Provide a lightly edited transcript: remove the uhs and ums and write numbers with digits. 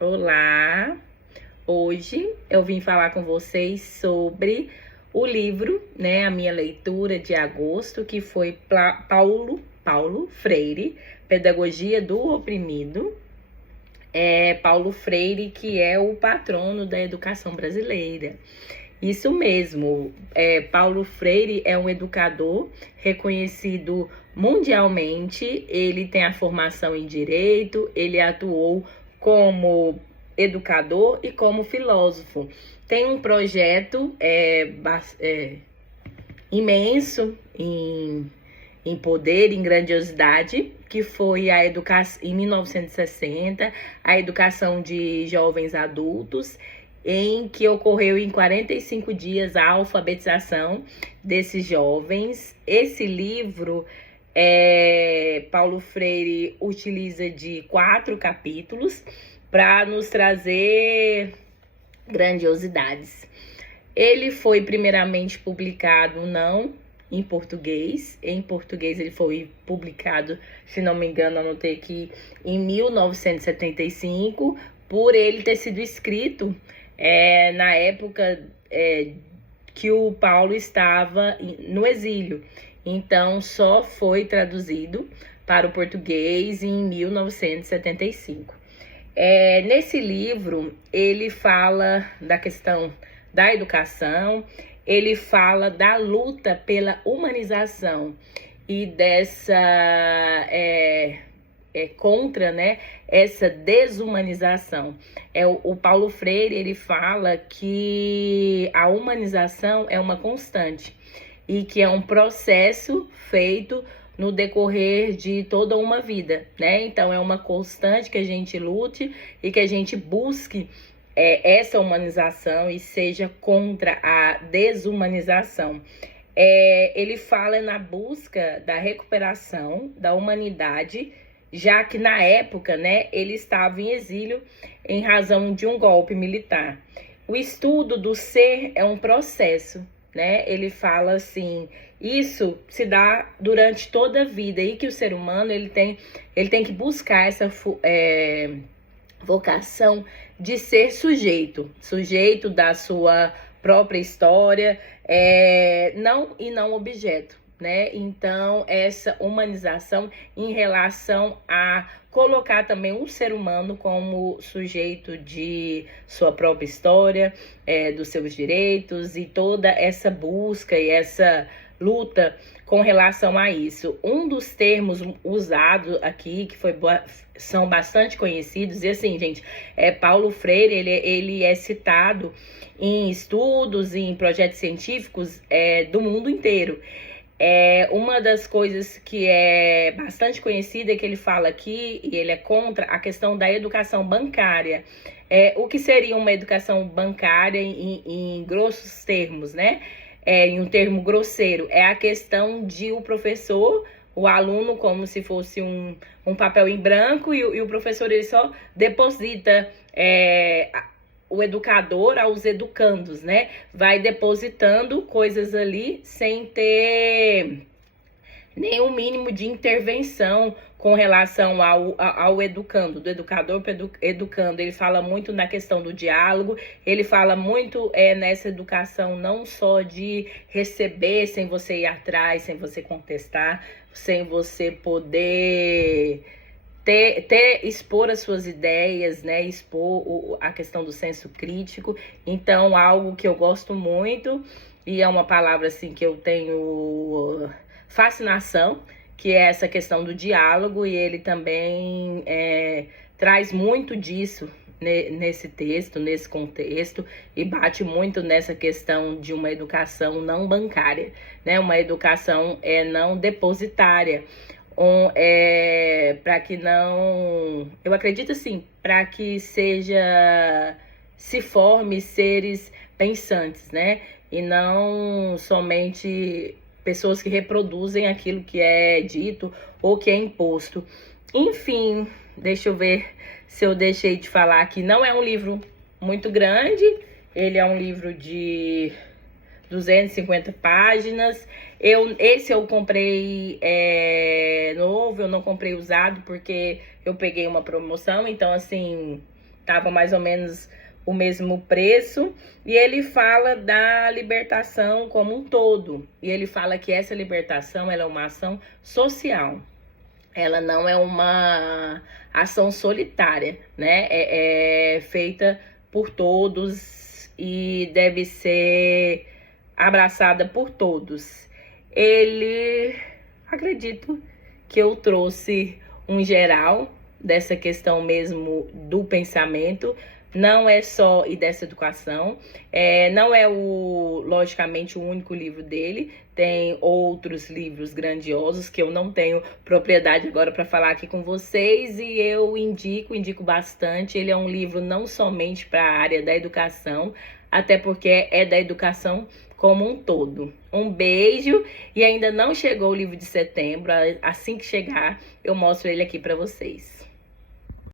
Olá! Hoje eu vim falar com vocês sobre o livro, né, a minha leitura de agosto, que foi Paulo Freire, Pedagogia do Oprimido. Paulo Freire, que é o patrono da educação brasileira. Isso mesmo, Paulo Freire é um educador reconhecido mundialmente, ele tem a formação em direito, ele atuou como educador e como filósofo. Tem um projeto imenso em poder, em grandiosidade, que foi a educação em 1960, a educação de jovens adultos, em que ocorreu em 45 dias a alfabetização desses jovens. Esse livro, Paulo Freire utiliza de 4 capítulos para nos trazer grandiosidades. Ele foi primeiramente publicado não em português. Em português ele foi publicado, se não me engano, anotei aqui, em 1975, por ele ter sido escrito na época que o Paulo estava no exílio. Então, só foi traduzido para o português em 1975. Nesse livro, ele fala da questão da educação, ele fala da luta pela humanização e dessa contra, né, essa desumanização. O Paulo Freire, ele fala que a humanização é uma constante e que é um processo feito no decorrer de toda uma vida, né? Então é uma constante que a gente lute e que a gente busque essa humanização e seja contra a desumanização. Ele fala na busca da recuperação da humanidade, já que na época, né, ele estava em exílio em razão de um golpe militar. O estudo do ser é um processo, né? Ele fala assim, isso se dá durante toda a vida e que o ser humano ele tem que buscar essa vocação de ser sujeito da sua própria história, não objeto, né? Então, essa humanização em relação a colocar também o ser humano como sujeito de sua própria história, dos seus direitos e toda essa busca e essa luta com relação a isso. Um dos termos usados aqui, que são bastante conhecidos, e assim, gente, Paulo Freire, ele é citado em estudos, em projetos científicos do mundo inteiro. Uma das coisas que é bastante conhecida é que ele fala aqui, e ele é contra a questão da educação bancária. O que seria uma educação bancária em grossos termos, né? Em um termo grosseiro, é a questão de o professor, o aluno, como se fosse um papel em branco, e o professor ele só deposita o educador aos educandos, né? Vai depositando coisas ali sem ter nenhum mínimo de intervenção com relação ao educando, do educador para educando. Ele fala muito na questão do diálogo, ele fala muito nessa educação não só de receber sem você ir atrás, sem você contestar, sem você poder expor as suas ideias, né? Expor a questão do senso crítico. Então, algo que eu gosto muito e é uma palavra assim que eu tenho fascinação, que é essa questão do diálogo, e ele também traz muito disso nesse texto, nesse contexto, e bate muito nessa questão de uma educação não bancária, né? Uma educação não depositária, para que não, eu acredito assim, para que se forme seres pensantes, né? E não somente pessoas que reproduzem aquilo que é dito ou que é imposto. Enfim, deixa eu ver se eu deixei de falar aqui. Não é um livro muito grande, ele é um livro de 250 páginas. Esse eu comprei novo, eu não comprei usado porque eu peguei uma promoção. Então, assim, estava mais ou menos o mesmo preço, e ele fala da libertação como um todo, e ele fala que essa libertação ela é uma ação social, ela não é uma ação solitária, né? É feita por todos e deve ser abraçada por todos. Acredito que eu trouxe um geral dessa questão mesmo do pensamento, não é só e dessa educação, não é logicamente o único livro dele, tem outros livros grandiosos que eu não tenho propriedade agora para falar aqui com vocês, e eu indico bastante. Ele é um livro não somente para a área da educação, até porque é da educação como um todo. Um beijo, e ainda não chegou o livro de setembro, assim que chegar eu mostro ele aqui para vocês.